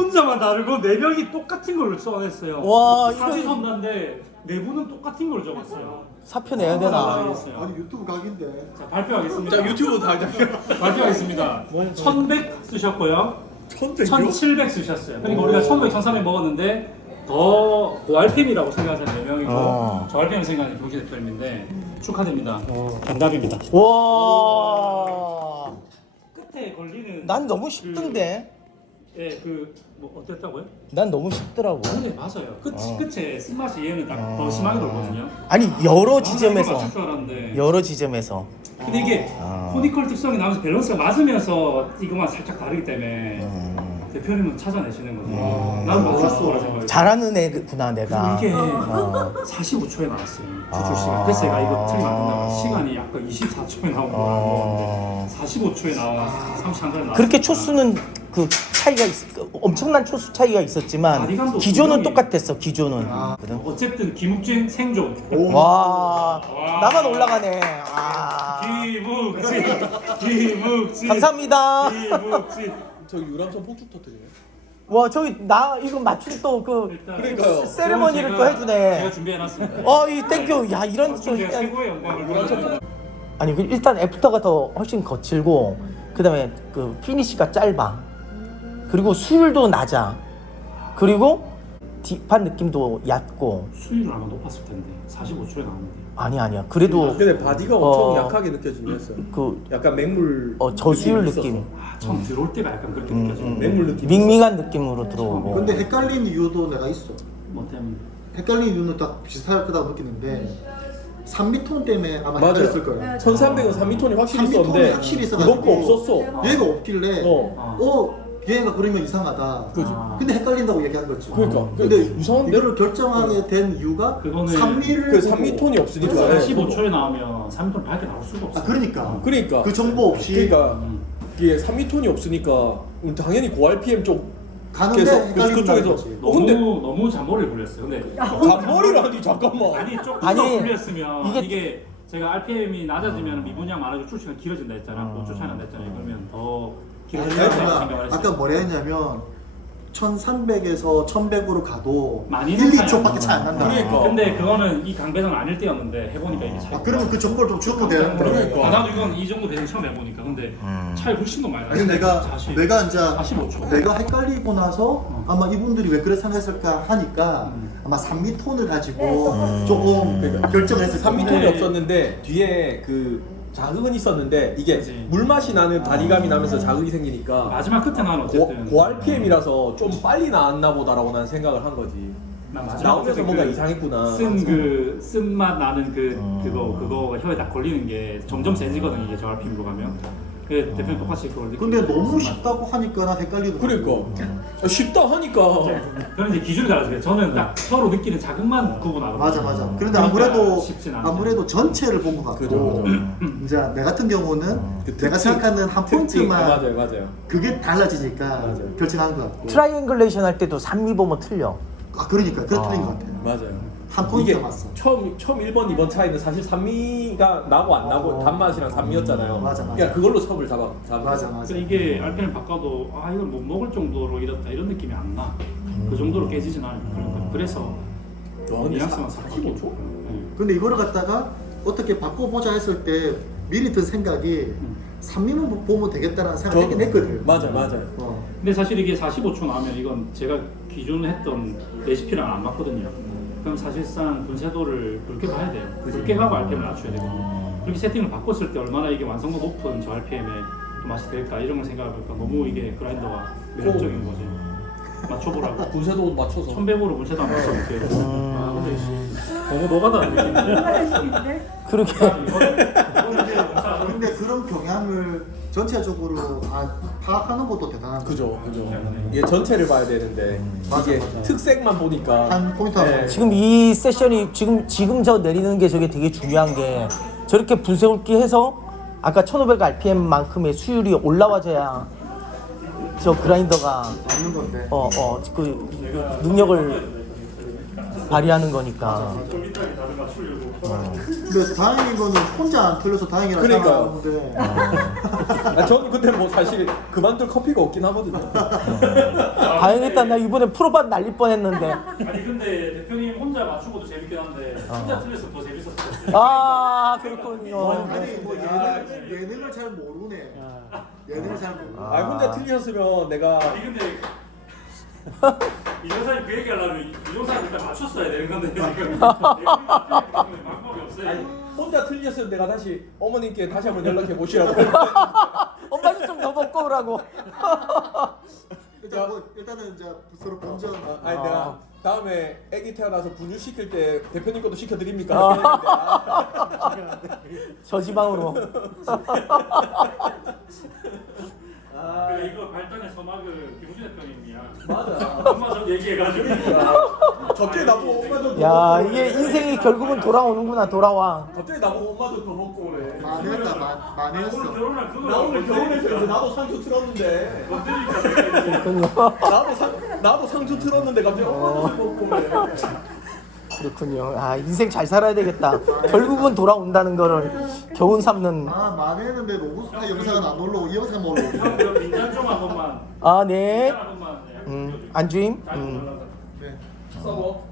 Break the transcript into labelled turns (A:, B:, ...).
A: 혼자만 다르고 4명이 똑같은 걸로 써냈어요.
B: 와,
A: 사지선다인데 내부는 똑같은 걸 적었어요.
B: 사표 내야 되나?
A: 알겠어요.
C: 아니 유튜브 각인데.
A: 자, 발표하겠습니다.
D: 자 유튜브 다
A: 발표하겠습니다. 1100 쓰셨고요.
D: 1100이요?
A: 1700 쓰셨어요. 그러니까 우리가 1100, 1300 먹었는데 더 고RPM이라고 생각하는 4명이고 저RPM 생각하는 경기 대표님인데 축하드립니다. 정답입니다.
B: 와.
A: 끝에 걸리는
B: 난 너무 쉽던데.
A: 예, 뭐 어땠다고요?
B: 난 너무 쉽더라고.
A: 네, 맞아요. 끝에 쓴맛이 얘는 딱 더 심하게 돌거든요.
B: 아니 여러
A: 이거
B: 지점에서
A: 맞출 줄 알았는데.
B: 여러 지점에서.
A: 근데 이게 코니컬 특성이 나면서 밸런스가 맞으면서 이거만 살짝 다르기 때문에 대표님은 찾아내시는 거죠. 나는 맞출 거라 생각해요.
B: 잘하는 애구나 내가.
A: 이게 45초에 나왔어요. 추출 시간. 그래서 제가 이거 틀리면 안 된다고. 시간이 아까 24초에 나온 거 45초에 나와 33초에 나왔어요.
B: 그렇게 초수는 그 차이가 엄청난 초수 차이가 있었지만
A: 바디감도
B: 기조는
A: 분명히-
B: 똑같았어. 기조는.
A: 어쨌든 김욱진 생존.
B: 와, 나만 올라가네.
A: 김욱진.
B: 감사합니다.
A: 김욱진.
D: 저기 유람선 폭죽 터뜨리네.
B: 와, 저기 나 이거 맞출 또 그
A: 일단
D: 그러니까요.
B: 세레머니를
A: 제가-
B: 또 해주네.
A: 제가 준비해놨습니다.
B: 이 땡큐. 야, 이런 또
A: 제가 최고의 영광을.
B: 아니 그 일단 애프터가 더 훨씬 거칠고 그다음에 그 피니시가 짧아. 그리고 수율도 낮아. 그리고 딥한 느낌도 얕고.
A: 수위를 아마 높았을 텐데 45초에 나오는데.
B: 아니야. 그래도
D: 근데 바디가 엄청
B: 어.
D: 약하게 느껴지긴 했어요.
B: 그
D: 약간 맹물
B: 저수율
D: 느낌이
B: 느낌.
A: 처음 들어올 때가 약간 그렇게 느껴져요.
D: 맹물 느낌.
B: 밍밍한 느낌으로 들어오고.
C: 근데 헷갈린 이유도 내가 있어.
A: 뭐 때문에?
C: 헷갈린 이유는 딱 비슷할 거라고 느끼는데 3미톤 때문에 아마
D: 맞아요.
C: 헷갈렸을 거예요.
D: 1300은 3미톤이 확실히
C: 3미톤이
D: 있었는데
C: 확실히 있어가지고
D: 이번 거 없었어.
C: 얘가 없길래 얘가 그러면 이상하다.
D: 그지.
C: 근데 헷갈린다고 얘기한 거지.
D: 그러니까.
C: 근데
D: 이상한데?
C: 이거를 결정하게 된 이유가
A: 그거는
C: 3미를
D: 그 3미톤이 없으니까.
A: 45초에 나오면 3톤 밝게 나올 수가 없어요.
C: 그러니까
D: 그러니까
C: 그 정보 없이
D: 그러니까 이게 3미톤이 없으니까 당연히 고RPM 쪽
C: 가는데
D: 그래서
C: 헷갈린다는
D: 그쪽에서
C: 거지.
D: 근데
A: 너무 잔머리를 굴렸어요. 근데
D: 잔머리를 하니 잠깐만.
A: 아니 조금 더
B: 아니,
A: 굴렸으면
B: 이게-
A: 이게 제가 RPM이 낮아지면 미분량 많아지고 출시가 길어진다 했잖아. 뭐 쫓아낸다 했잖아요. 그러면 더 길어진다고 생각을
C: 내가
A: 했어요.
C: 아까 뭐라 했냐면 1300에서 1100으로 가도
A: 많이는
C: 1,
A: 차이
C: 2초밖에
A: 안
C: 차이 안 난다.
D: 그러니까.
A: 근데 그거는 이 강배선 아닐 때였는데 해보니까 이게 차이.
C: 그러면 그 정보를 좀 주고 되는데.
D: 그러니까.
A: 나도 이건 이 정도 배송 처음 해보니까 근데 차이 훨씬 더 많이 나요.
C: 아니 내가
A: 40,
C: 내가 이제
A: 45초.
C: 내가 헷갈리고 나서 아마 이분들이 왜 그래 생각했을까 하니까 아마 3미톤을 가지고 조금
D: 그러니까.
C: 결정을 했을
D: 3미톤이
A: 네.
D: 없었는데 뒤에 그 자극은 있었는데 이게
A: 그치.
D: 물맛이 나는 바디감이 나면서 자극이 생기니까
A: 마지막 끝에 나는 어쨌든
D: 고RPM이라서 좀 빨리 나왔나 보다라고 난 생각을 한 거지.
A: 난 마지막
D: 나오면서
A: 끝에
D: 뭔가
A: 그
D: 이상했구나.
A: 쓴맛 나는 그거가 혀에 딱 걸리는 게 점점 세지거든 이게 저 RPM으로 가면. 그 대표님 똑같이 그걸 느끼고.
C: 근데 너무 쉽다고 하니까 나 헷갈리더라고.
D: 그러니까 쉽다 하니까
A: 그런 이제 기준이 달라져요. 저는 딱 혀로 느끼는 자극만 구분하거든요.
C: 맞아. 그런데
A: 그러니까 쉽진 않죠.
C: 아무래도 전체를 본 것 같고 이제 내 같은 경우는
D: 그
C: 내가
D: 특징,
C: 생각하는 한 포인트만
D: 맞아요.
C: 그게 달라지니까
D: 맞아요.
C: 결정한 것 같고.
B: 트라이앵글레이션 할 때도 3미 보면 틀려.
C: 그러니까 그래 틀린 것 같아요.
D: 맞아요.
C: 한 포인트
D: 이게
C: 맞어.
D: 처음 1번, 2번 차이는 사실 산미가 나고 안 나고 단맛이랑 산미였잖아요.
C: 맞아.
D: 그러니까 그걸로 섭을 잡아.
C: 맞아.
A: 그래서 이게 RPM 바꿔도 이걸 못 먹을 정도로 이렇다 이런 느낌이 안 나. 그 정도로 깨지진 않아요. 그러니까 그래서 뉘앙스만
D: 45초?
C: 근데 이거를 갖다가 어떻게 바꿔보자 했을 때 미리 든 생각이 3미만 보면 되겠다라는 생각을 했긴 했거든.
D: 맞아요.
A: 근데 사실 이게 45초 나오면 이건 제가 기존에 했던 레시피랑 안 맞거든요. 그럼 사실상 분쇄도를 굵게 가야 돼요. 굵게 가고 RPM을 낮춰야 되거든요. 그렇게 세팅을 바꿨을 때 얼마나 이게 완성도 높은 저 RPM에 마시 될까 이런 걸 생각해보니까 너무 이게 그라인더가 매력적인 거지. 맞춰보라고.
D: 분쇄도 맞춰서.
A: 1100으로 분쇄도 한번 맞춰볼게요. 근데 너무 노가다는 느낌인데?
B: 그렇게
C: 근데 그런 경향을 전체적으로 파악하는 것도 대단한
D: 그죠. 이게 전체를 봐야 되는데
C: 맞아.
D: 이게 특색만 보니까
C: 한 포인트 한
B: 지금 이 세션이 지금 저 내리는 게 저게 되게 중요한 게 저렇게 분쇄hul기 해서 아까 1500 RPM만큼의 수율이 올라와줘야 저 그라인더가
C: 맞는 건데.
B: 그 능력을 발휘하는 거니까.
A: 좀 이따가 다들 맞추려고.
C: 근데 다행인 거는 혼자 안 틀려서 다행이라
D: 그러니까요.
C: 생각하는데
D: 저는 근데 뭐 사실 그만둘 커피가 없긴 하거든요.
B: 다행이다. 나 이번에 프로반 날릴 뻔했는데.
A: 아니 근데 대표님 혼자 맞추고도 재밌긴 한데 혼자 틀렸으면 더 재밌었어요.
B: 아 그렇군요.
C: 아니 뭐 예능을 잘 모르네. 예능을 잘 모르네.
D: 혼자 틀리셨으면 내가
A: 아니 근데 이정사님 그 얘기하려면 이정사님 일단 맞췄어야 되는 건데 지금 방법이 없어요.
D: 아니, 혼자 틀리셨으면 내가 다시 어머님께 다시 한번 연락해 보시라고.
B: 엄마도 좀 더 먹고 오라고.
C: 일단 뭐 일단은 이제 서로 본전.
D: 아니 내가 다음에 아기 태어나서 분유 시킬 때 대표님 것도 시켜드립니까?
B: 저지방으로.
A: 그래 이거 발단의 서막을 김우진 대표님이야.
D: 맞아.
A: 엄마 전 얘기해가지고.
D: 갑자기 나보고 엄마도 더
B: 야
D: 먹고
B: 이게
D: 그래.
B: 인생이 결국은 돌아오는구나. 돌아와.
D: 갑자기 나보고 엄마도 더 먹고 그래.
C: 많이 했다 많이
A: 오늘
C: 했어.
A: 결혼할 그거.
D: 나 오늘 결혼해서 이제 나도 상주 틀었는데
A: 건드리니까
D: 나도 상주 틀었는데 갑자기 엄마도 더 먹고 그래.
B: 그렇군요. 아 인생 잘 살아야 되겠다. 결국은 돌아온다는 거를 교훈 삼는.
C: 많이 했는데 로브스타 영상은 안 올라오고 이 영상만 올라오고.
A: 형 그럼 빈잔 좀한 번만.
B: 아 네.
A: 빈잔 한 번만.
B: 안주임.
A: 잘 올라가.
C: 네.
D: 서버.